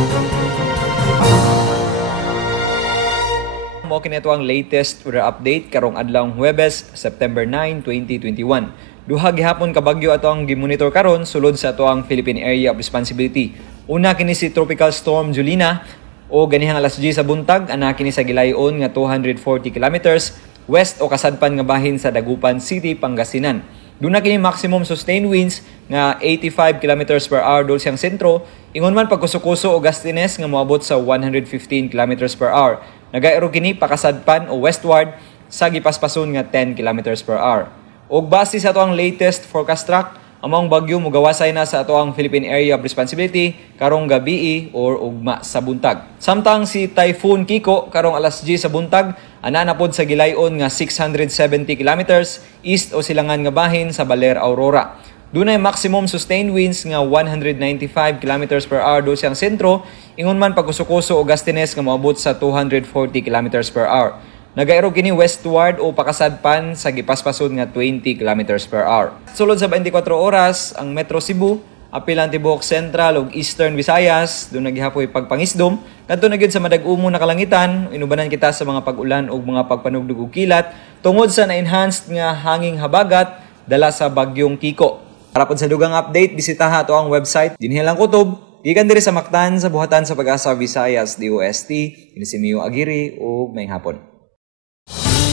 Mao kini ato ang latest weather update karong adlawng Huwebes, September 9, 2021. Duha gihapon ka bagyo ato ang gimonitor karon sulod sa ato ang Philippine Area of Responsibility. Una kini si Tropical Storm Julina o ganihang alas 10 sa buntag, ana kini sa gilayon nga 240 kilometers west o kasadpan nga bahin sa Dagupan City, Pangasinan. Duna kini maximum sustained winds nga 85 kilometers per hour dol siyang sentro, ingon man pagkusukuso o gustines nga moabot sa 115 kilometers per hour. Nagairo kini pakasadpan o westward sa gipaspason nga 10 kilometers per hour. Og base sa ato ang latest forecast track, among bagyo mugawasay na sa ato ang Philippine Area of Responsibility karong gabii or ugma sa buntag. Samtang si Typhoon Kiko karong alas 10 sa buntag, ana na pod sa gilayon nga 670 kilometers east o silangan nga bahin sa Baler, Aurora. Dunay maximum sustained winds nga 195 kilometers per hour do siyang sentro, ingon man pagkusukuso o gustines nga moabot sa 240 kilometers per hour. Nagairo kini westward o pakasadpan sa gipaspason nga 20 kilometers per hour. Sulod sa 24 oras, ang Metro Cebu, apil ang tibuok Central ug Eastern Visayas, doon naghihapoy pagpangisdom. Kadto na gyud sa madag-umo na kalangitan, inubanan kita sa mga pag-ulan ug mga pagpanugdog ug kilat tungod sa na-enhanced nga hanging habagat dala sa bagyong Kiko. Para po sa dugang update, bisitaha ato ang website dinhi lang kutob, gikan diri sa Mactan sa buhatan sa Pag-asa Visayas DOST. Ini si Mio Aguirre ug may hapon.